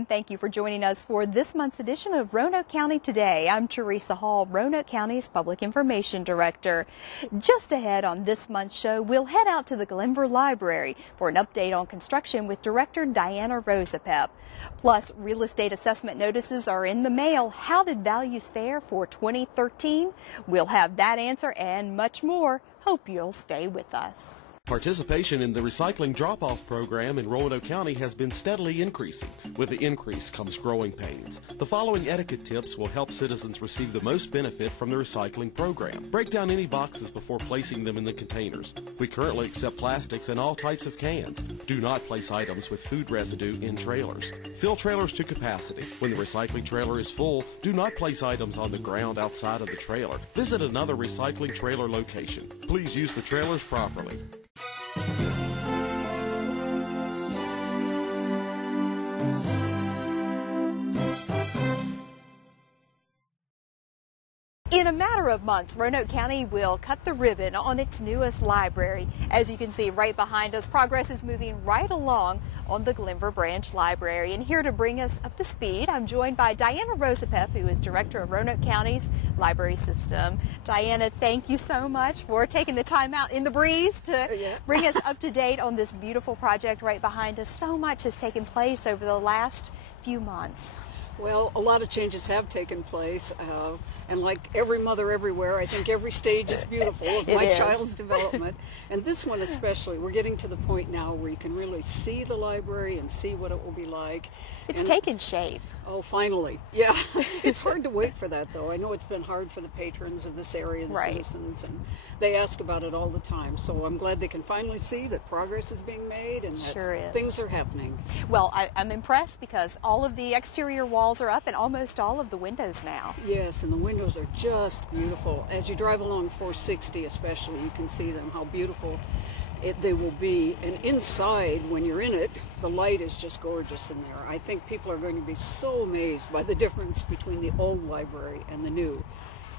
and thank you for joining us for this month's edition of Roanoke County Today. I'm Teresa Hall, Roanoke County's Public Information Director. Just ahead on this month's show, we'll head out to the Glenver Library for an update on construction with Director Diana Rosapep. Plus, real estate assessment notices are in the mail. How did values fare for 2013? We'll have that answer and much more. Hope you'll stay with us. Participation in the recycling drop-off program in Roanoke County has been steadily increasing. With the increase comes growing pains. The following etiquette tips will help citizens receive the most benefit from the recycling program. Break down any boxes before placing them in the containers. We currently accept plastics and all types of cans. Do not place items with food residue in trailers. Fill trailers to capacity. When the recycling trailer is full, do not place items on the ground outside of the trailer. Visit another recycling trailer location. Please use the trailers properly. In a matter of months, Roanoke County will cut the ribbon on its newest library. As you can see right behind us, progress is moving right along on the Glenver Branch Library. And here to bring us up to speed, I'm joined by Diana Rosapep, who is Director of Roanoke County's Library System. Diana, thank you so much for taking the time out in the breeze to bring us up to date on this beautiful project right behind us. So much has taken place over the last few months. Well, a lot of changes have taken place, and like every mother everywhere, I think every stage is beautiful of my child's development, and this one especially. We're getting to the point now where you can really see the library and see what it will be like. It's taken shape. Oh, finally. Yeah. It's hard to wait for that, though. I know it's been hard for the patrons of this area and the citizens, and they ask about it all the time. So I'm glad they can finally see that progress is being made and that things are happening. Well, I'm impressed because all of the exterior walls are up and almost all of the windows now. Yes, and the windows are just beautiful. As you drive along 460 especially, you can see them, how beautiful they will be. And inside, when you're in it, the light is just gorgeous in there. I think people are going to be so amazed by the difference between the old library and the new,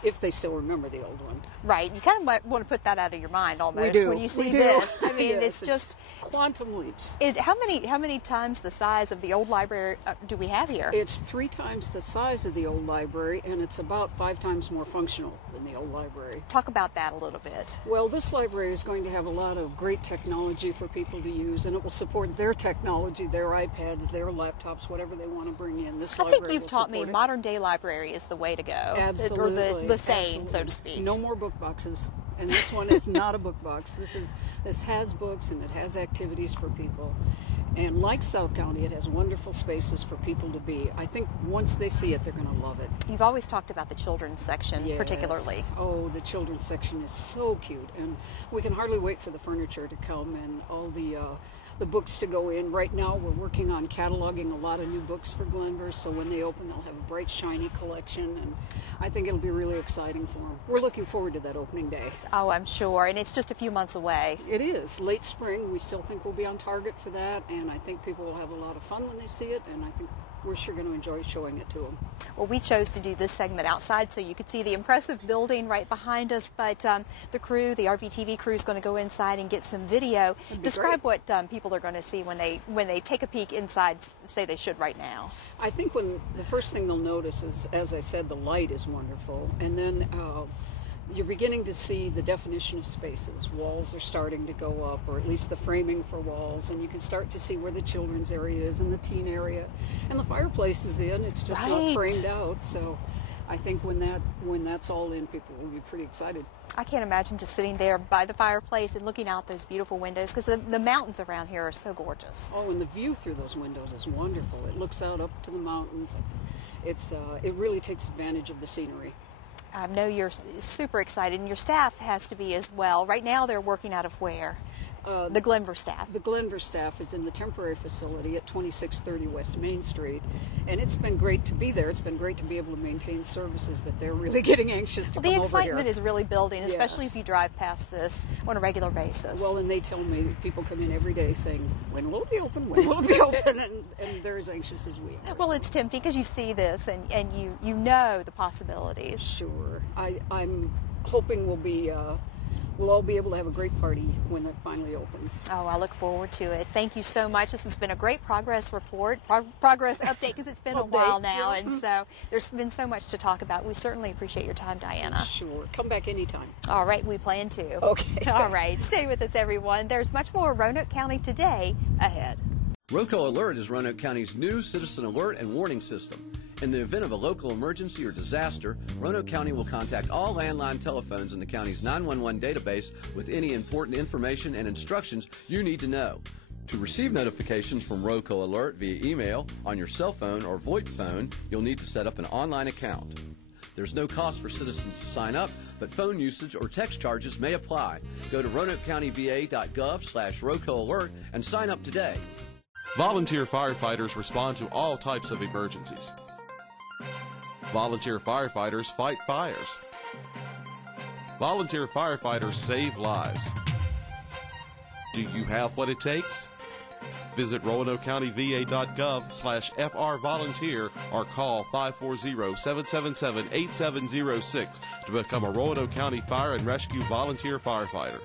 if they still remember the old one. Right. You kind of want to put that out of your mind almost when you see we this. I mean, yes, it's just quantum leaps. How many times the size of the old library do we have here? It's 3 times the size of the old library, and it's about 5 times more functional than the old library. Talk about that a little bit. Well, this library is going to have a lot of great technology for people to use, and it will support their technology, their iPads, their laptops, whatever they want to bring in. This library I think you've taught me modern day library is the way to go. Absolutely. Or the same, so to speak. No more book boxes, and this one is not a book box. This has books and it has activities for people, and like South County, it has wonderful spaces for people to be. I think once they see it, they're going to love it. You've always talked about the children's section, particularly. Oh, the children's section is so cute, and we can hardly wait for the furniture to come and all the books to go in. Right now we're working on cataloging a lot of new books for Glenver, so when they open they'll have a bright shiny collection, and I think it'll be really exciting for them. We're looking forward to that opening day. Oh, I'm sure, and it's just a few months away. It is. Late spring. We still think we'll be on target for that, and I think people will have a lot of fun when they see it, and I think we're sure going to enjoy showing it to them. Well, we chose to do this segment outside so you could see the impressive building right behind us, but the crew, the RVTV crew, is going to go inside and get some video. Describe what people are going to see when they take a peek inside, say they should right now. I think the first thing they'll notice is, as I said, the light is wonderful, and then you're beginning to see the definition of spaces. Walls are starting to go up, or at least the framing for walls, and you can start to see where the children's area is and the teen area, and the fireplace is in. It's just not framed out, so I think when that's all in, people will be pretty excited. I can't imagine just sitting there by the fireplace and looking out those beautiful windows, because the mountains around here are so gorgeous. Oh, and the view through those windows is wonderful. It looks out up to the mountains. It really takes advantage of the scenery. I know you're super excited, and your staff has to be as well. Right now they're working out of where? The Glenver staff. The Glenver staff is in the temporary facility at 2630 West Main Street, and it's been great to be there. It's been great to be able to maintain services, but they're really getting anxious to come over here. The excitement is really building, especially if you drive past this on a regular basis. Well, and they tell me that people come in every day saying, when will it be open? When will it be open? And they're as anxious as we are. Well, it's tempting because you see this and you know the possibilities. Sure. I'm hoping we'll we'll all be able to have a great party when it finally opens. Oh, I look forward to it. Thank you so much. This has been a great progress report, progress update, because it's been a while now, and so there's been so much to talk about. We certainly appreciate your time, Diana. Sure. Come back anytime. All right, we plan to. Okay. All right, stay with us, everyone. There's much more Roanoke County Today ahead. Roco Alert is Roanoke County's new citizen alert and warning system. In the event of a local emergency or disaster, Roanoke County will contact all landline telephones in the county's 911 database with any important information and instructions you need to know. To receive notifications from Roco Alert via email, on your cell phone or VoIP phone, you'll need to set up an online account. There's no cost for citizens to sign up, but phone usage or text charges may apply. Go to roanokecountyva.gov/RocoAlert and sign up today. Volunteer firefighters respond to all types of emergencies. Volunteer firefighters fight fires. Volunteer firefighters save lives. Do you have what it takes? Visit RoanokeCountyVA.gov/FRVolunteer or call 540-777-8706 to become a Roanoke County Fire and Rescue Volunteer Firefighter.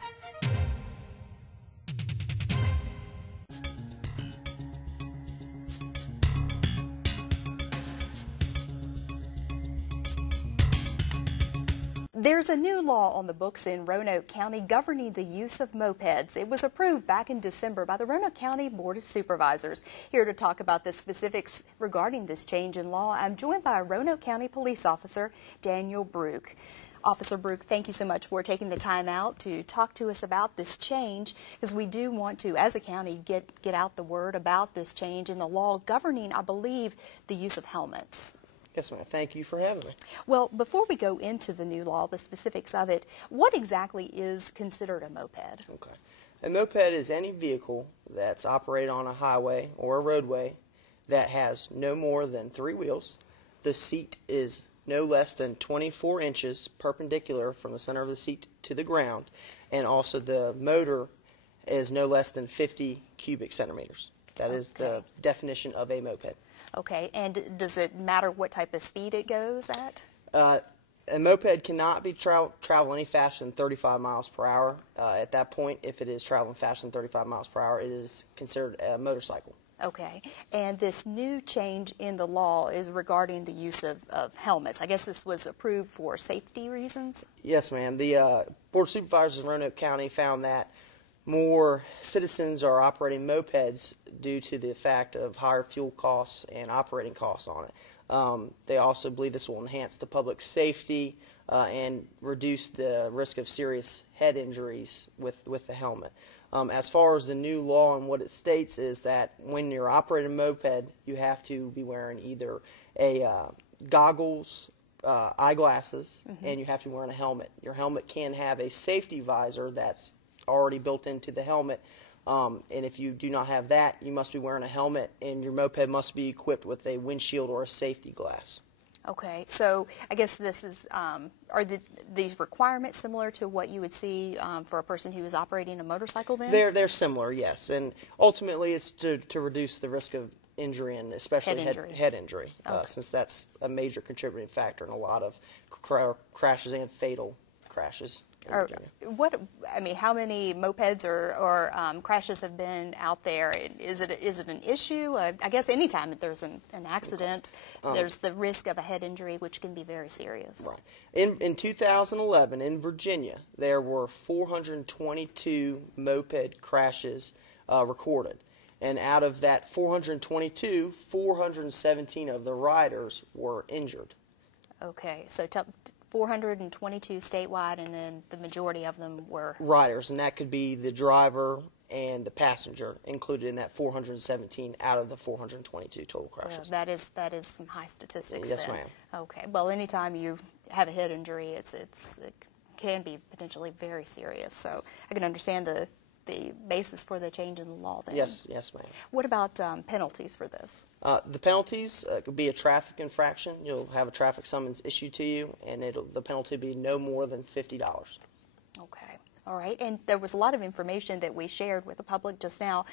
There's a new law on the books in Roanoke County governing the use of mopeds. It was approved back in December by the Roanoke County Board of Supervisors. Here to talk about the specifics regarding this change in law, I'm joined by Roanoke County Police Officer Daniel Brook. Officer Brook, thank you so much for taking the time out to talk to us about this change, because we do want to, as a county, get out the word about this change in the law governing, I believe, the use of helmets. Yes, ma'am. Thank you for having me. Well, before we go into the new law, the specifics of it, what exactly is considered a moped? Okay. A moped is any vehicle that's operated on a highway or a roadway that has no more than 3 wheels. The seat is no less than 24 inches perpendicular from the center of the seat to the ground, and also the motor is no less than 50 cubic centimeters. That is the definition of a moped. Okay, and does it matter what type of speed it goes at? A moped cannot be travel any faster than 35 miles per hour. At that point, if it is traveling faster than 35 miles per hour, it is considered a motorcycle. Okay, and this new change in the law is regarding the use of helmets. I guess this was approved for safety reasons? Yes, ma'am. The Board of Supervisors in Roanoke County found that more citizens are operating mopeds due to the fact of higher fuel costs and operating costs on it. They also believe this will enhance the public safety and reduce the risk of serious head injuries with the helmet. As far as the new law and what it states is that when you're operating a moped, you have to be wearing either a goggles, eyeglasses, and you have to be wearing a helmet. Your helmet can have a safety visor that's already built into the helmet, and if you do not have that, you must be wearing a helmet, and your moped must be equipped with a windshield or a safety glass. Okay, so I guess this is, are these requirements similar to what you would see for a person who is operating a motorcycle then? They're similar, yes, and ultimately it's to reduce the risk of injury, and especially head injury, since that's a major contributing factor in a lot of crashes and fatal crashes. How many mopeds or crashes have been out there? Is it an issue? I guess anytime that there's an accident, there's the risk of a head injury, which can be very serious. Right. In 2011, in Virginia, there were 422 moped crashes recorded. And out of that 422, 417 of the riders were injured. Okay, so 422 statewide, and then the majority of them were riders, and that could be the driver and the passenger included in that 417 out of the 422 total crashes. Well, that is some high statistics. Yes, then. ma'am. Okay. Well, anytime you have a head injury, it can be potentially very serious. So I can understand the basis for the change in the law then. Yes, ma'am. What about penalties for this? The penalties could be a traffic infraction. You'll have a traffic summons issued to you, and the penalty will be no more than $50. Okay. All right. And there was a lot of information that we shared with the public just now.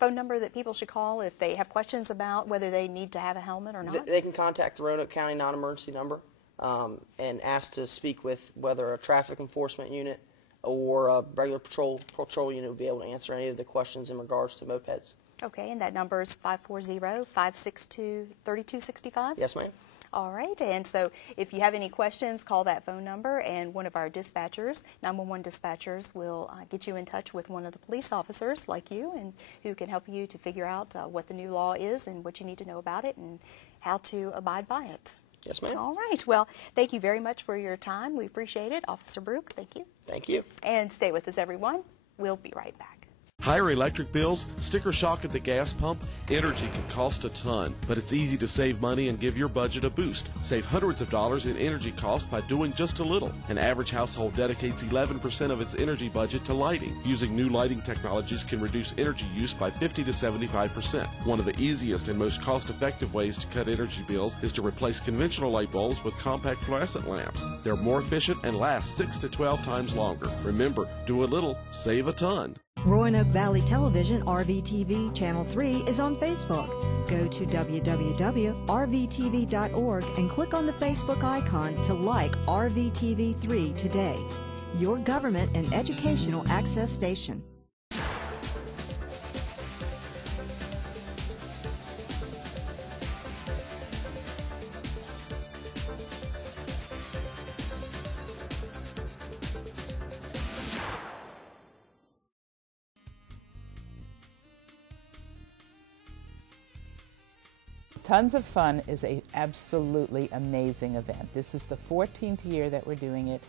Phone number that people should call if they have questions about whether they need to have a helmet or not? They can contact the Roanoke County non-emergency number and ask to speak with whether a traffic enforcement unit, or a regular patrol unit will be able to answer any of the questions in regards to mopeds. Okay, and that number is 540-562-3265? Yes, ma'am. All right, and so if you have any questions, call that phone number, and one of our dispatchers, 911 dispatchers, will get you in touch with one of the police officers like you, and who can help you to figure out what the new law is and what you need to know about it and how to abide by it. Yes, ma'am. All right, well, thank you very much for your time. We appreciate it. Officer Brook, thank you. Thank you. And stay with us, everyone. We'll be right back. Higher electric bills, sticker shock at the gas pump, energy can cost a ton, but it's easy to save money and give your budget a boost. Save hundreds of dollars in energy costs by doing just a little. An average household dedicates 11% of its energy budget to lighting. Using new lighting technologies can reduce energy use by 50 to 75%. One of the easiest and most cost-effective ways to cut energy bills is to replace conventional light bulbs with compact fluorescent lamps. They're more efficient and last 6 to 12 times longer. Remember, do a little, save a ton. Roanoke Valley Television RVTV Channel 3 is on Facebook. Go to www.rvtv.org and click on the Facebook icon to like RVTV3 today, your government and educational access station. Tons of Fun is an absolutely amazing event. This is the 14th year that we're doing it.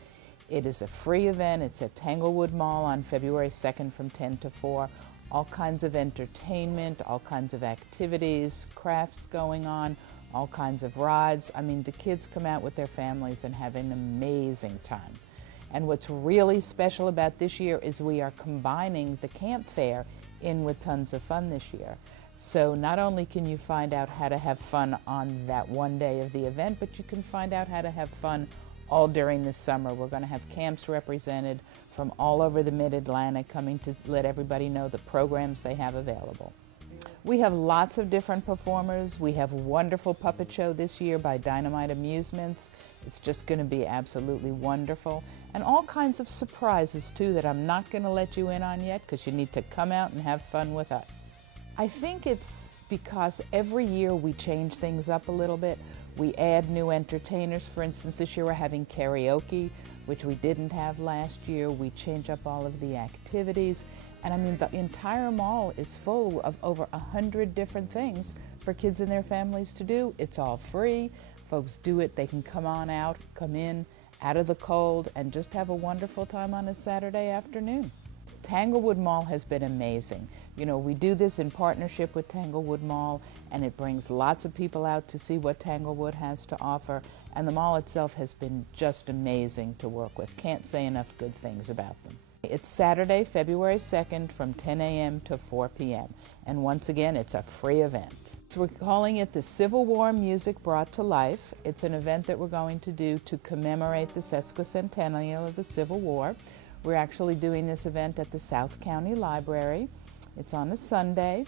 It is a free event. It's at Tanglewood Mall on February 2nd from 10 to 4. All kinds of entertainment, all kinds of activities, crafts going on, all kinds of rides. I mean, the kids come out with their families and have an amazing time. And what's really special about this year is we are combining the camp fair in with Tons of Fun this year. So not only can you find out how to have fun on that one day of the event, but you can find out how to have fun all during the summer. We're going to have camps represented from all over the Mid-Atlantic coming to let everybody know the programs they have available. We have lots of different performers. We have a wonderful puppet show this year by Dynamite Amusements. It's just going to be absolutely wonderful. And all kinds of surprises, too, that I'm not going to let you in on yet because you need to come out and have fun with us. I think it's because every year we change things up a little bit. We add new entertainers. For instance, this year we're having karaoke, which we didn't have last year. We change up all of the activities. And I mean, the entire mall is full of over 100 different things for kids and their families to do. It's all free. Folks do it. They can come on out, come in, out of the cold, and just have a wonderful time on a Saturday afternoon. Tanglewood Mall has been amazing. You know, we do this in partnership with Tanglewood Mall, and it brings lots of people out to see what Tanglewood has to offer, and the mall itself has been just amazing to work with. Can't say enough good things about them. It's Saturday, February 2nd from 10 a.m. to 4 p.m., and once again, it's a free event. So we're calling it the Civil War Music Brought to Life. It's an event that we're going to do to commemorate the sesquicentennial of the Civil War. We're actually doing this event at the South County Library. It's on a Sunday,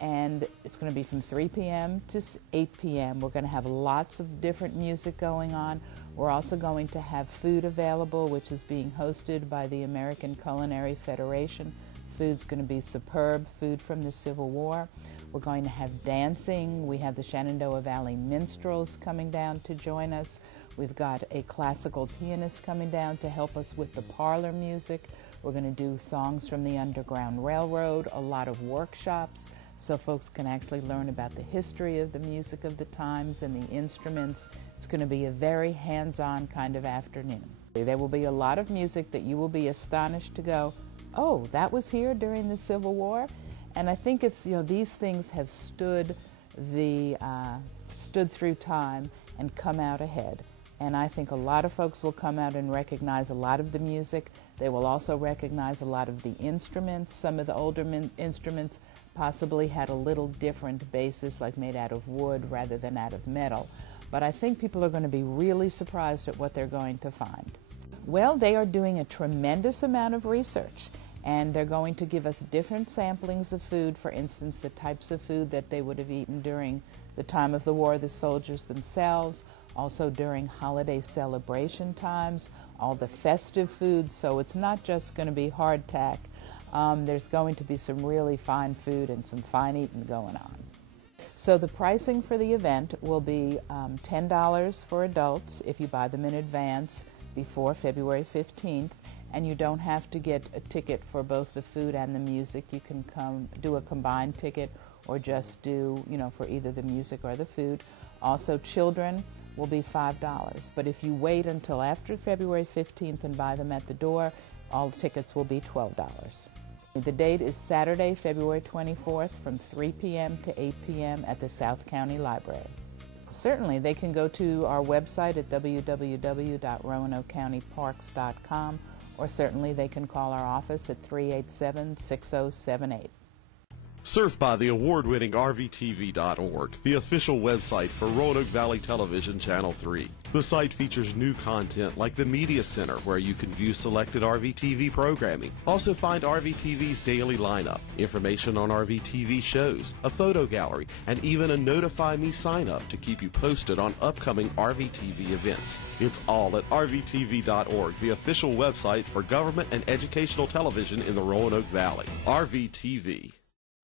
and it's going to be from 3 p.m. to 8 p.m. We're going to have lots of different music going on. We're also going to have food available, which is being hosted by the American Culinary Federation. Food's going to be superb, food from the Civil War. We're going to have dancing. We have the Shenandoah Valley Minstrels coming down to join us. We've got a classical pianist coming down to help us with the parlor music. We're going to do songs from the Underground Railroad, a lot of workshops, so folks can actually learn about the history of the music of the times and the instruments. It's going to be a very hands-on kind of afternoon. There will be a lot of music that you will be astonished to go, oh, that was here during the Civil War? And I think it's, you know, these things have stood through time and come out ahead. And I think a lot of folks will come out and recognize a lot of the music. They will also recognize a lot of the instruments. Some of the older instruments possibly had a little different basis, like made out of wood rather than out of metal. But I think people are going to be really surprised at what they're going to find. Well, they are doing a tremendous amount of research, and they're going to give us different samplings of food, for instance, the types of food that they would have eaten during the time of the war, the soldiers themselves, also during holiday celebration times, all the festive foods, so it's not just going to be hardtack. There's going to be some really fine food and some fine eating going on. So the pricing for the event will be $10 for adults if you buy them in advance before February 15th, and you don't have to get a ticket for both the food and the music. You can come do a combined ticket or just do, for either the music or the food. Also, children will be $5, but if you wait until after February 15th and buy them at the door, all tickets will be $12. The date is Saturday, February 24th from 3 p.m. to 8 p.m. at the South County Library. Certainly, they can go to our website at www.roanokecountyparks.com, or certainly they can call our office at 387-6078. Surf by the award-winning RVTV.org, the official website for Roanoke Valley Television Channel 3. The site features new content like the Media Center, where you can view selected RVTV programming. Also find RVTV's daily lineup, information on RVTV shows, a photo gallery, and even a Notify Me sign-up to keep you posted on upcoming RVTV events. It's all at RVTV.org, the official website for government and educational television in the Roanoke Valley. RVTV.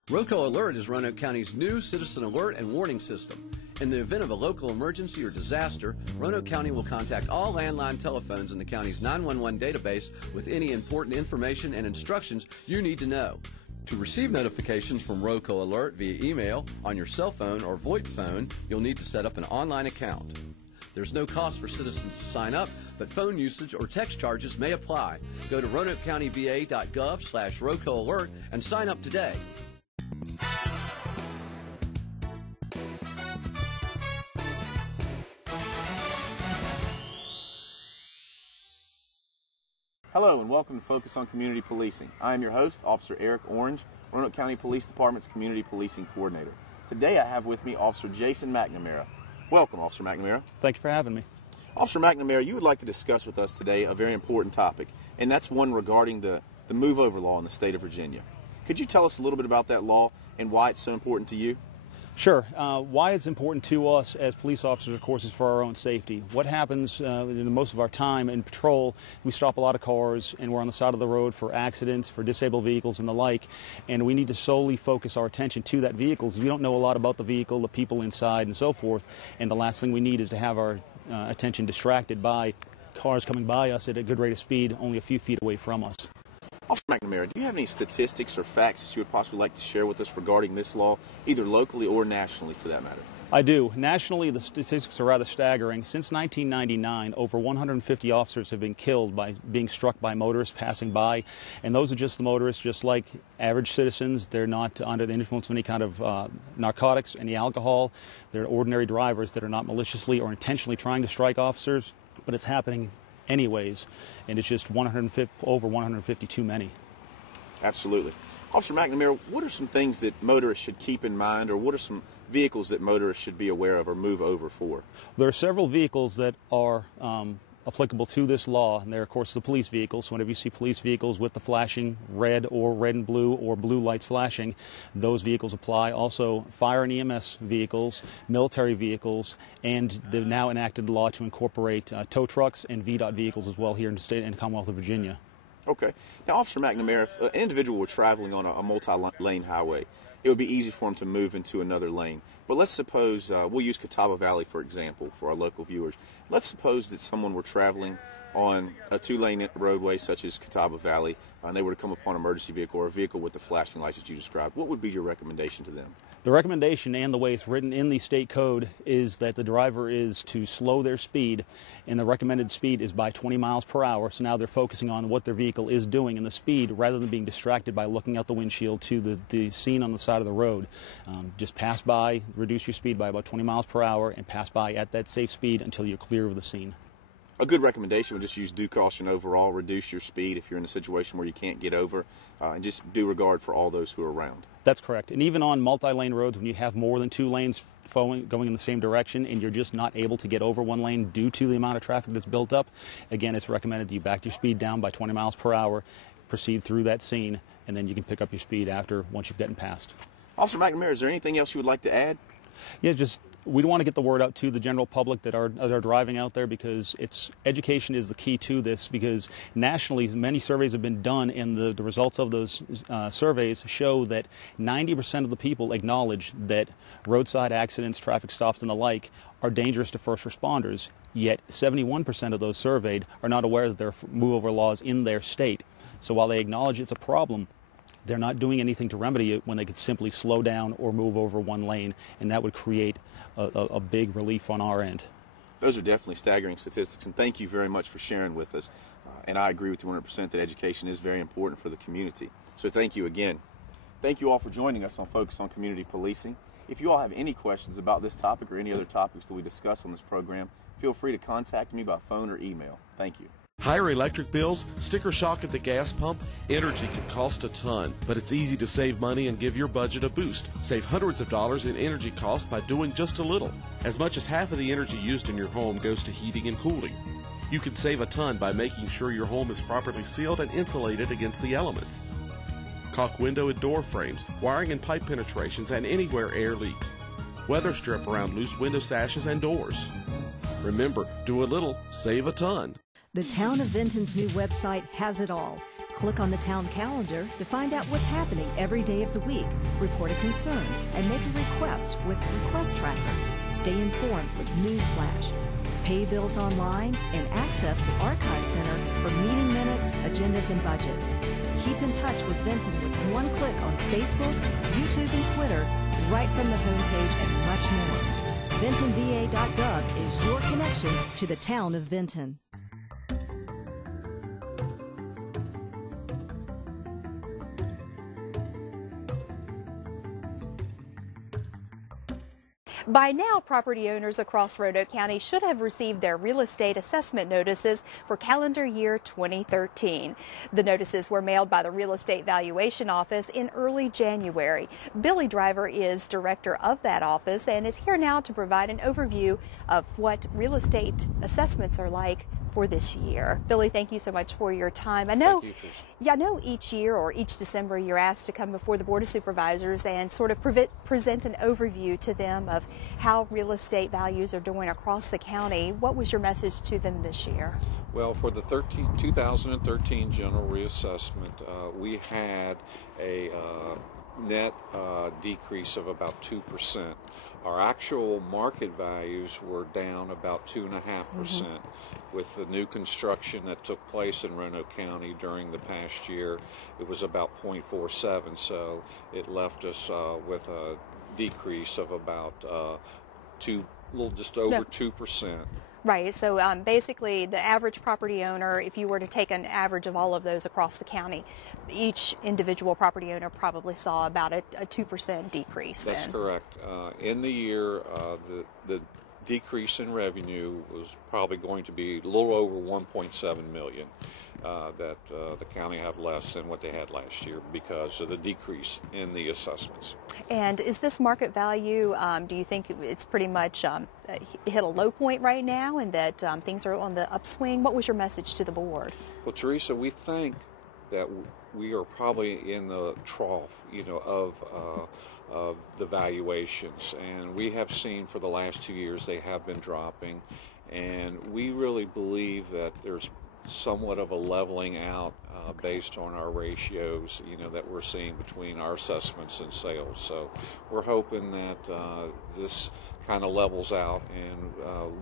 Roco Alert is Roanoke County's new citizen alert and warning system. In the event of a local emergency or disaster, Roanoke County will contact all landline telephones in the county's 911 database with any important information and instructions you need to know. To receive notifications from Roco Alert via email, on your cell phone or VoIP phone, you'll need to set up an online account. There's no cost for citizens to sign up, but phone usage or text charges may apply. Go to RoanokeCountyVA.gov/Roco Alert and sign up today. Hello and welcome to Focus on Community Policing. I am your host, Officer Eric Orange, Roanoke County Police Department's Community Policing Coordinator. Today I have with me Officer Jason McNamara. Welcome, Officer McNamara. Thank you for having me. Officer McNamara, you would like to discuss with us today a very important topic, and that's one regarding the move-over law in the state of Virginia. Could you tell us a little bit about that law and why it's so important to you? Sure. Why it's important to us as police officers, of course, is for our own safety. What happens in most of our time in patrol, we stop a lot of cars and we're on the side of the road for accidents, for disabled vehicles and the like, and we need to solely focus our attention to that vehicle. We don't know a lot about the vehicle, the people inside, and so forth, and the last thing we need is to have our attention distracted by cars coming by us at a good rate of speed only a few feet away from us. Officer McNamara, do you have any statistics or facts that you would possibly like to share with us regarding this law, either locally or nationally for that matter? I do. Nationally, the statistics are rather staggering. Since 1999, over 150 officers have been killed by being struck by motorists passing by, and those are just the motorists, just like average citizens. They're not under the influence of any kind of narcotics, any alcohol. They're ordinary drivers that are not maliciously or intentionally trying to strike officers, but it's happening anyways, and it's just over 150 too many. Absolutely. Officer McNamara, what are some things that motorists should keep in mind, or what are some vehicles that motorists should be aware of or move over for? There are several vehicles that are applicable to this law, and they're, of course, the police vehicles. So whenever you see police vehicles with the flashing red and blue or blue lights flashing, those vehicles apply. Also, fire and EMS vehicles, military vehicles, and the now enacted law to incorporate tow trucks and VDOT vehicles as well here in the state and Commonwealth of Virginia. Okay. Now, Officer McNamara, if an individual were traveling on a multi-lane highway, it would be easy for him to move into another lane. But let's suppose, we'll use Catawba Valley for example for our local viewers. Let's suppose that someone were traveling on a two-lane roadway such as Catawba Valley, and they were to come upon an emergency vehicle or a vehicle with the flashing lights that you described. What would be your recommendation to them? The recommendation and the way it's written in the state code is that the driver is to slow their speed, and the recommended speed is by 20 miles per hour. So now they're focusing on what their vehicle is doing and the speed rather than being distracted by looking out the windshield to the scene on the side of the road. Just pass by, reduce your speed by about 20 miles per hour, and pass by at that safe speed until you're clear of the scene. A good recommendation would just use due caution overall, reduce your speed if you're in a situation where you can't get over, and just due regard for all those who are around. That's correct. And even on multi-lane roads, when you have more than two lanes going in the same direction and you're just not able to get over one lane due to the amount of traffic that's built up, again, it's recommended that you back your speed down by 20 miles per hour, proceed through that scene, and then you can pick up your speed once you've gotten past. Officer McNamara, is there anything else you would like to add? Yeah, just we don't want to get the word out to the general public that are driving out there, because education is the key to this, because nationally many surveys have been done, and the results of those surveys show that 90% of the people acknowledge that roadside accidents, traffic stops, and the like are dangerous to first responders, yet 71% of those surveyed are not aware that there are move-over laws in their state. So while they acknowledge it's a problem, they're not doing anything to remedy it when they could simply slow down or move over one lane, and that would create a big relief on our end. Those are definitely staggering statistics, and thank you very much for sharing with us. And I agree with you 100% that education is very important for the community. So thank you again. Thank you all for joining us on Focus on Community Policing. If you all have any questions about this topic or any other topics that we discuss on this program, feel free to contact me by phone or email. Thank you. Higher electric bills, sticker shock at the gas pump, energy can cost a ton, but it's easy to save money and give your budget a boost. Save hundreds of dollars in energy costs by doing just a little. As much as half of the energy used in your home goes to heating and cooling. You can save a ton by making sure your home is properly sealed and insulated against the elements. Caulk window and door frames, wiring and pipe penetrations, and anywhere air leaks. Weather strip around loose window sashes and doors. Remember, do a little, save a ton. The Town of Vinton's new website has it all. Click on the town calendar to find out what's happening every day of the week, report a concern, and make a request with Request Tracker. Stay informed with Newsflash. Pay bills online and access the Archive Center for meeting minutes, agendas, and budgets. Keep in touch with Vinton with one click on Facebook, YouTube, and Twitter, right from the homepage, and much more. VintonVA.gov is your connection to the Town of Vinton. By now, property owners across Roanoke County should have received their real estate assessment notices for calendar year 2013. The notices were mailed by the Real Estate Valuation Office in early January. Billy Driver is director of that office and is here now to provide an overview of what real estate assessments are like for this year. Billy, thank you so much for your time. I know each year or each December you're asked to come before the Board of Supervisors and sort of present an overview to them of how real estate values are doing across the county. What was your message to them this year? Well, for the 2013 general reassessment, we had a net decrease of about 2%. Our actual market values were down about 2.5%. With the new construction that took place in Roanoke County during the past year, it was about 0.47, so it left us with a decrease of about just over 2%. Right, so basically the average property owner, if you were to take an average of all of those across the county, each individual property owner probably saw about a 2% decrease. That's correct. In the year, the decrease in revenue was probably going to be a little over $1.7 million that the county have less than what they had last year because of the decrease in the assessments. And is this market value, do you think it's pretty much hit a low point right now and that things are on the upswing? What was your message to the board? Well, Teresa, we think that we are probably in the trough, of the valuations, and we have seen for the last 2 years they have been dropping, and we really believe that there's somewhat of a leveling out based on our ratios, that we're seeing between our assessments and sales. So we're hoping that this kind of levels out and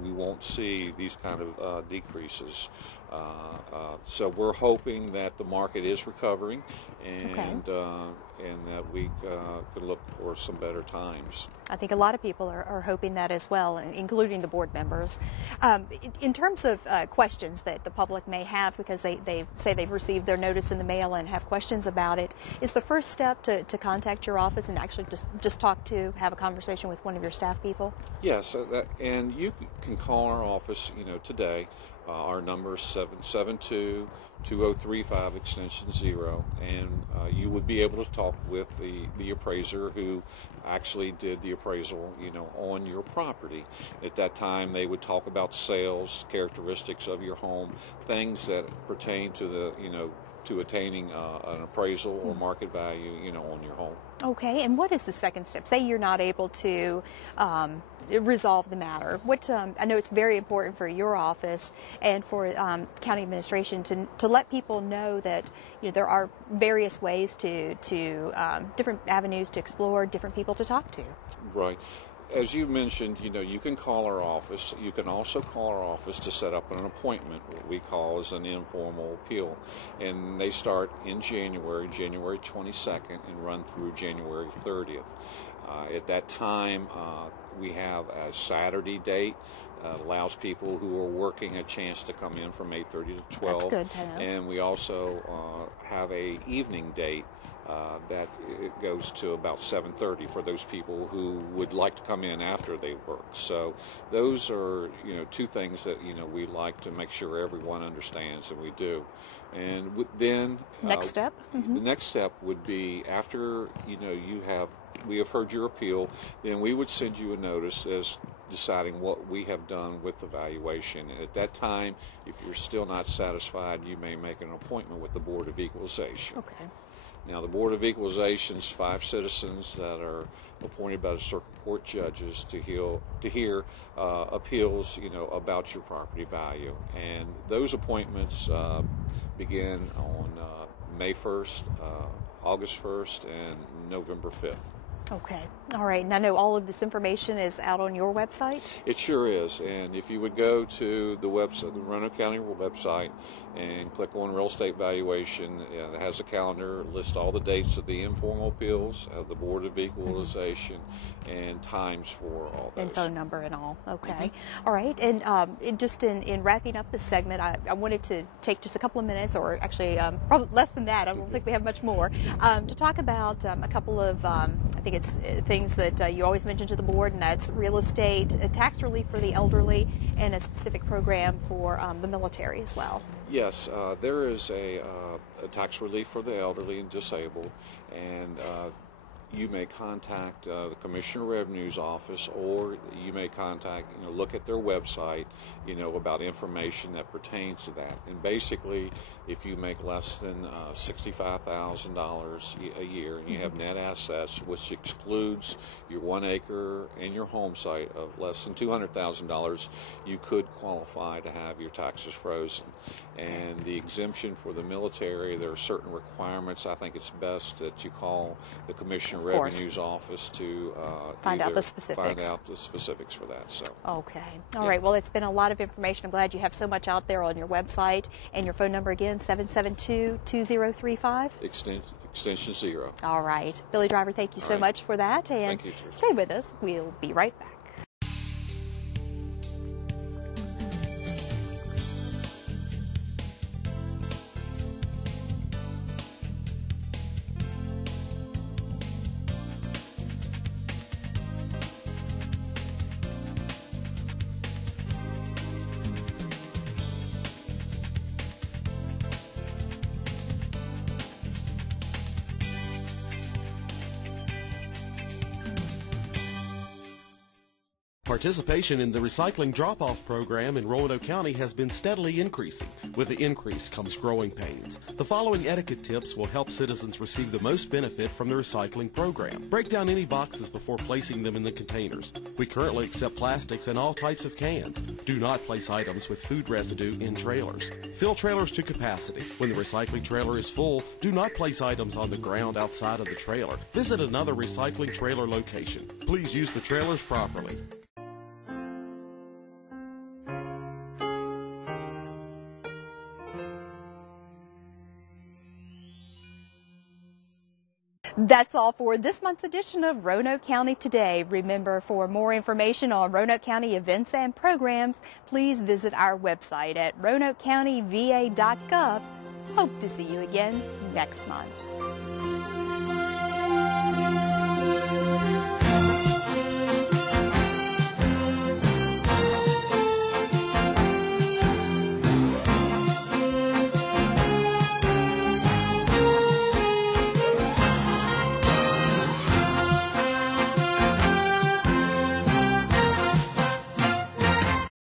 we won't see these kind of decreases. So we're hoping that the market is recovering and that we could look for some better times. I think a lot of people are hoping that as well, including the board members. In terms of questions that the public may have because they say they've received their notice in the mail and have questions about it, is the first step to contact your office and actually just have a conversation with one of your staff people? Yes, and you can call our office, today. Our number is 772-2035 extension 0, and you would be able to talk with the appraiser who actually did the appraisal, on your property. At that time, they would talk about sales, characteristics of your home, things that pertain to the, to attaining an appraisal or market value, on your home. Okay, and what is the second step? Say you're not able to resolve the matter. What I know it's very important for your office and for county administration to let people know that there are various ways to different avenues to explore, different people to talk to. Right. As you mentioned, you can call our office. You can also call our office to set up an appointment, what we call as an informal appeal. And they start in January 22nd, and run through January 30th. At that time, we have a Saturday date. Allows people who are working a chance to come in from 8:30 to 12. That's good to know. And we also have a evening date that it goes to about 7:30 for those people who would like to come in after they work. So those are two things that we like to make sure everyone understands, and we do. And then next step. The next step would be after we have heard your appeal, then we would send you a notice as deciding what we have done with the valuation. And at that time, if you're still not satisfied, you may make an appointment with the Board of Equalization. Okay. Now, the Board of Equalization's 5 citizens that are appointed by the circuit court judges to hear appeals, about your property value. And those appointments begin on May 1st, August 1st, and November 5th. Okay. All right. And I know all of this information is out on your website? It sure is. And if you would go to the website, the Roanoke County website, and click on Real Estate Valuation, it has a calendar, lists all the dates of the informal appeals, of the Board of Equalization, and times for all those. And phone number and all. Okay. All right. And just in wrapping up this segment, I wanted to take just a couple of minutes, or actually probably less than that. I don't think we have much more, to talk about a couple of, I think it's things that you always mention to the board, and that's real estate, tax relief for the elderly, and a specific program for the military as well. Yes, there is a tax relief for the elderly and disabled, and you may contact the Commissioner of Revenue's office, or you may contact, look at their website, about information that pertains to that. And basically, if you make less than $65,000 a year and you have net assets, which excludes your 1 acre and your home site of less than $200,000, you could qualify to have your taxes frozen. And the exemption for the military, there are certain requirements. I think it's best that you call the Commissioner of Revenue's office to find out the specifics. Find out the specifics for that. So. Okay. All right. Well, it's been a lot of information. I'm glad you have so much out there on your website. And your phone number again, 772-2035? Extension 0. All right. Billy Driver, thank you so much for that. And thank you, Trish. Stay with us. We'll be right back. Participation in the recycling drop-off program in Roanoke County has been steadily increasing. With the increase comes growing pains. The following etiquette tips will help citizens receive the most benefit from the recycling program. Break down any boxes before placing them in the containers. We currently accept plastics and all types of cans. Do not place items with food residue in trailers. Fill trailers to capacity. When the recycling trailer is full, do not place items on the ground outside of the trailer. Visit another recycling trailer location. Please use the trailers properly. That's all for this month's edition of Roanoke County Today. Remember, for more information on Roanoke County events and programs, please visit our website at roanokecountyva.gov. Hope to see you again next month.